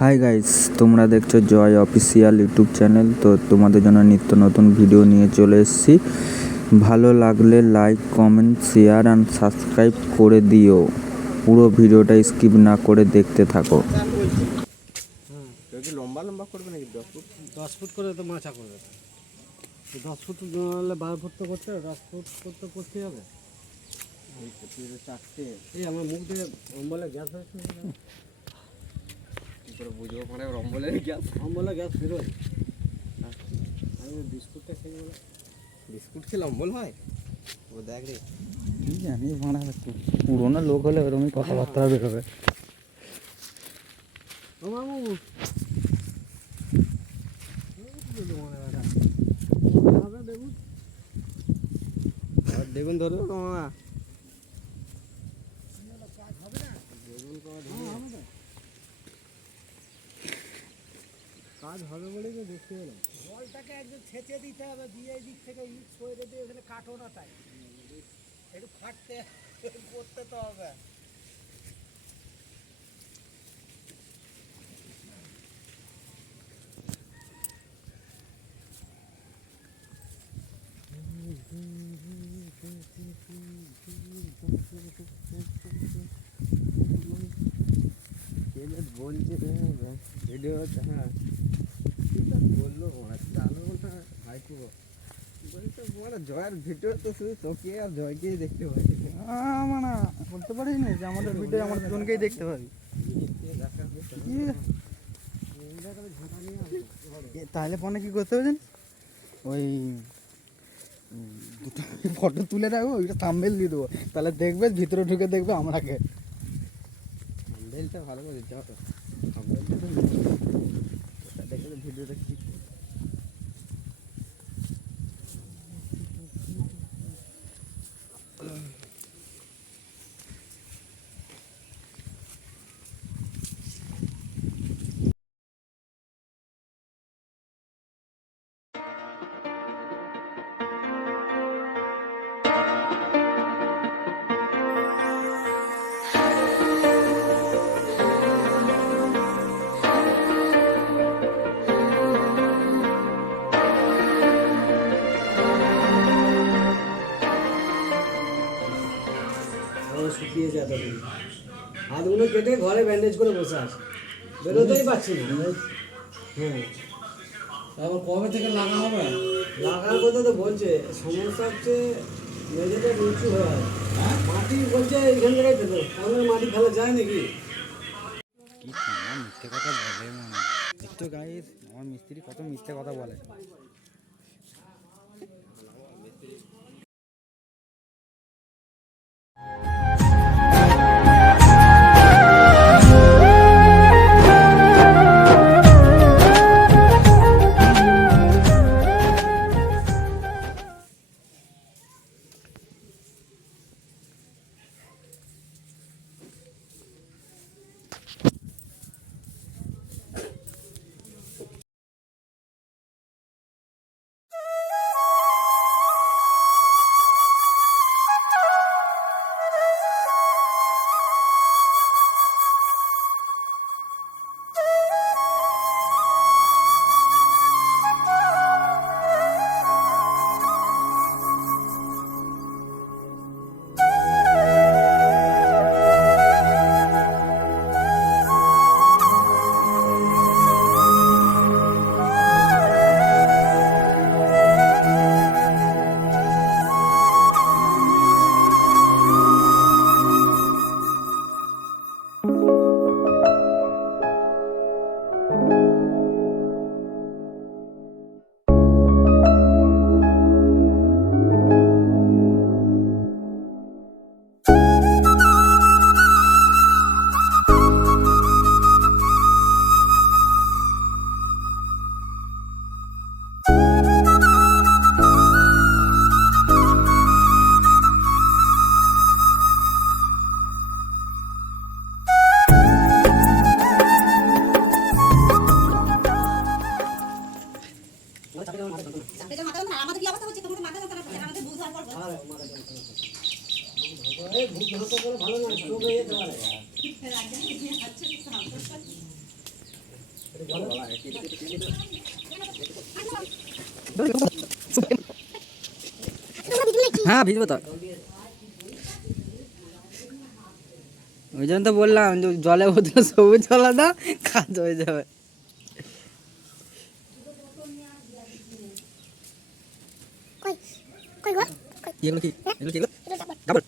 Hi guys, তোমরা দেখছো জয় official YouTube channel. তো তোমাদের জন্য নিত্য নতুন ভিডিও নিয়ে চলে এসেছি। ভালো লাগলে like, comment, share and subscribe করে দিও। পুরো ভিডিওটা স্কিপ না করে দেখতে থাকো। লম্বা লম্বা করবে নাকি 10 ফুট? 10 ফুট করে তো মাচা করবে। 10 ফুট নাহলে 12 ফুট তো করতে হবে, 10 ফুট তো করতেই হবে। চারটে এই আমার মুখ দিয়ে অম্বলে গ্যাস হয়েছে, কি করে বুঝবো মানে রম্বলের গ্যাস? অম্বলে গ্যাস বেরোয়। আমি বিস্কুটটা খেয়ে বলে বিস্কুট খেলে অম্বল হয়? ও দেখ রে, কি জানি মারা পুরোনো লোক হলে ওরকমই কথাবার্তা বেরোবে। ও মামু দেখুন ধরো মামা, কাজ হবে বলে তো দেখতে পেলাম। জলটাকে একদম ছেঁচে দিতে হবে, দিয়ে এই দিক থেকে ইট সরে দিয়ে ওখানে কাটো না, তাই একটু ফাটতে করতে তো হবে। বলছে ভিডিও হচ্ছে, হ্যাঁ বললো চালু না হাইকো বলতে বলে জয়ের ভিডিও তো শুধু তোকে আর জয়কেই দেখতে পাই। মানে বলতে পারিস না যে আমাদের ভিডিও আমাদের দুজনকেই দেখতে পাবি। তাহলে ফোনে কি করতে হবে জানিস? ওই দুটো ফটো তুলে রাখবো, ওইটা থাম্বনেল দিয়ে দেবো, তাহলে দেখবে ভিতরে ঢুকে দেখবে আমাকে। থাম্বনেলটা ভালো করে যাও তো, থাম্বনেলটা তো ওটা দেখে তো ভিডিওটা কি শুকিয়ে যায় তখন হাতগুলো কেটে ঘরে ব্যান্ডেজ করে বসে আছে, বেরোতেই পারছি না। হ্যাঁ, তারপর কবে থেকে লাগানো হবে? লাগার কথা তো বলছে, সমস্যা হচ্ছে মেঝেটা নিচু হয়ে আছে। মাটি বলছে এইখান থেকেই ফেলো, তাহলে মাটি ফেলা যায় নাকি? কি মিথ্যে কথা বলে মনে একটু গাইস, আমার মিস্ত্রি কত মিথ্যে কথা বলে। হ্যাঁ ভিজবো তো, ওই জন্য তো বললাম যে জলে বোতলে সবুজ জলা দাও, কাজ হয়ে যাবে। এগুলো কি, এগুলো কি, ডাবল।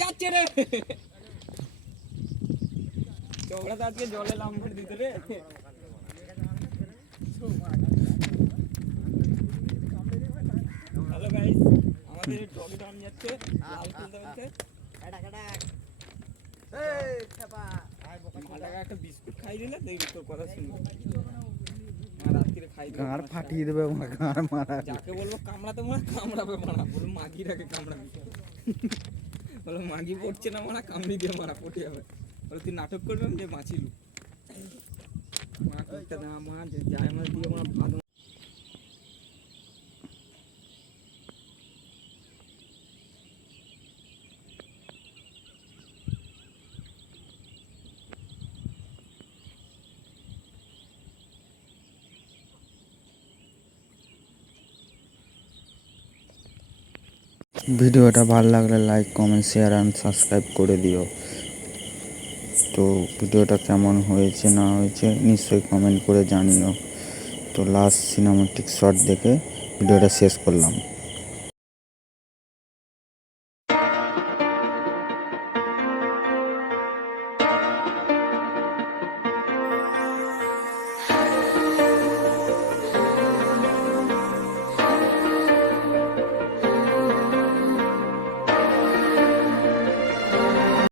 যাচ্ছে রে চোখটা তো আজকে জলে লাভ করে দিতে রে। হ্যালো গাইস, আমাদের ডগি ডাউন যাচ্ছে লাল খেলতে খেলতে। একটা বিস্কুট খাই দিলে দেখবি তোর কথা শুনবো। রাত্রিরে খাই দিবে, গাঁড় ফাটিয়ে দেবে, গাঁড় মারা। যাকে বলবো কামড়াতে মারা কামড়াবে মারা, বলবো মাগিটাকে কামড়াবি, বলো মাগি পড়ছে না মারা, কামড়ি দিয়ে মারা পড়ে যাবে। বলে তুই নাটক করবেন যে মাছিলু মা করতে না মা যে যায় মাছ দিয়ে মারা ভাত। ভিডিওটা ভালো লাগলে like comment share and subscribe করে দিও। তো ভিডিওটা কেমন হয়েছে না হয়েছে নিশ্চয়ই কমেন্ট করে জানিও। তো লাস্ট সিনেমাটিক শট দেখে ভিডিওটা শেষ করলাম।